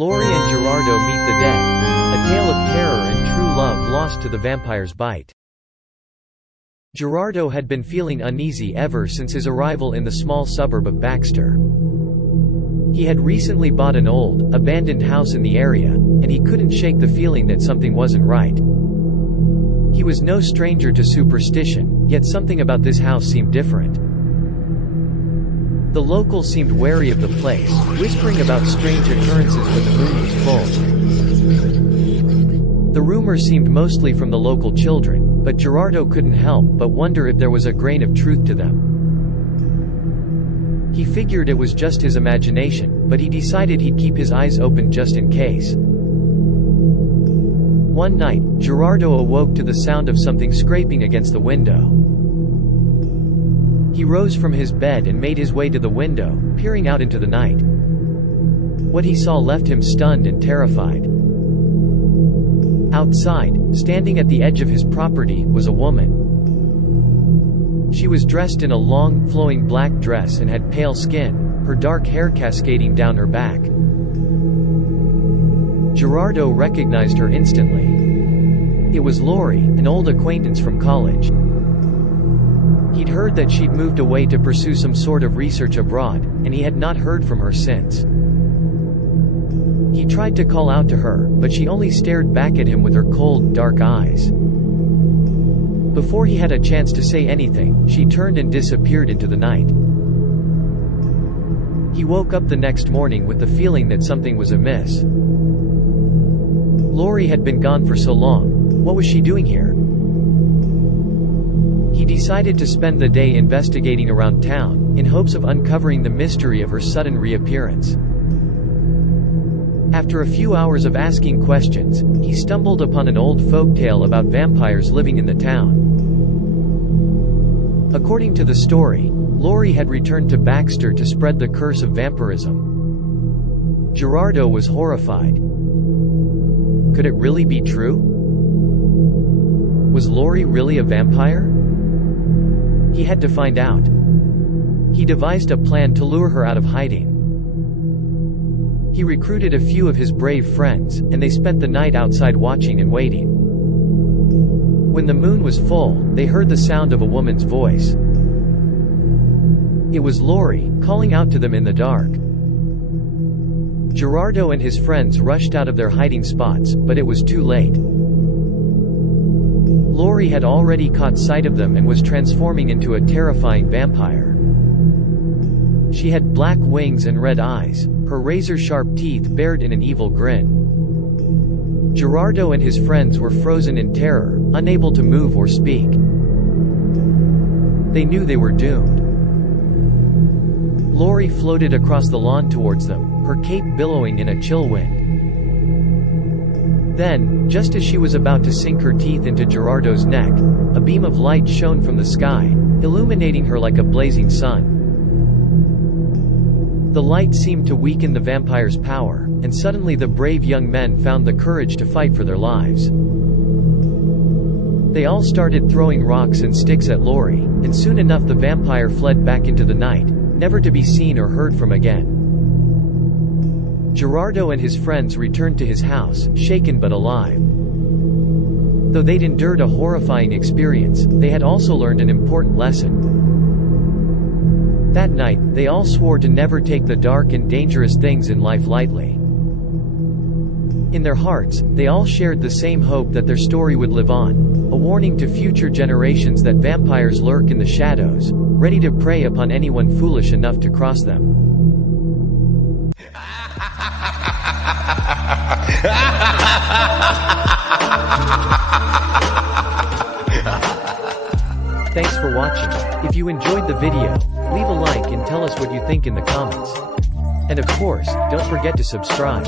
Laurie and Gerardo meet the dead, a tale of terror and true love lost to the vampire's bite. Gerardo had been feeling uneasy ever since his arrival in the small suburb of Baxter. He had recently bought an old, abandoned house in the area, and he couldn't shake the feeling that something wasn't right. He was no stranger to superstition, yet something about this house seemed different. The locals seemed wary of the place, whispering about strange occurrences when the moon was full. The rumors seemed mostly from the local children, but Gerardo couldn't help but wonder if there was a grain of truth to them. He figured it was just his imagination, but he decided he'd keep his eyes open just in case. One night, Gerardo awoke to the sound of something scraping against the window. He rose from his bed and made his way to the window, peering out into the night. What he saw left him stunned and terrified. Outside, standing at the edge of his property, was a woman. She was dressed in a long, flowing black dress and had pale skin, her dark hair cascading down her back. Gerardo recognized her instantly. It was Laurie, an old acquaintance from college. He'd heard that she'd moved away to pursue some sort of research abroad, and he had not heard from her since. He tried to call out to her, but she only stared back at him with her cold, dark eyes. Before he had a chance to say anything, she turned and disappeared into the night. He woke up the next morning with the feeling that something was amiss. Laurie had been gone for so long. What was she doing here? He decided to spend the day investigating around town, in hopes of uncovering the mystery of her sudden reappearance. After a few hours of asking questions, he stumbled upon an old folktale about vampires living in the town. According to the story, Laurie had returned to Baxter to spread the curse of vampirism. Gerardo was horrified. Could it really be true? Was Laurie really a vampire? He had to find out. He devised a plan to lure her out of hiding. He recruited a few of his brave friends, and they spent the night outside watching and waiting. When the moon was full, they heard the sound of a woman's voice. It was Laurie, calling out to them in the dark. Gerardo and his friends rushed out of their hiding spots, but it was too late. Laurie had already caught sight of them and was transforming into a terrifying vampire. She had black wings and red eyes, her razor-sharp teeth bared in an evil grin. Gerardo and his friends were frozen in terror, unable to move or speak. They knew they were doomed. Laurie floated across the lawn towards them, her cape billowing in a chill wind. Then, just as she was about to sink her teeth into Gerardo's neck, a beam of light shone from the sky, illuminating her like a blazing sun. The light seemed to weaken the vampire's power, and suddenly the brave young men found the courage to fight for their lives. They all started throwing rocks and sticks at Laurie, and soon enough the vampire fled back into the night, never to be seen or heard from again. Gerardo and his friends returned to his house, shaken but alive. Though they'd endured a horrifying experience, they had also learned an important lesson. That night, they all swore to never take the dark and dangerous things in life lightly. In their hearts, they all shared the same hope that their story would live on, a warning to future generations that vampires lurk in the shadows, ready to prey upon anyone foolish enough to cross them. Thanks for watching. If you enjoyed the video, leave a like and tell us what you think in the comments. And of course, don't forget to subscribe.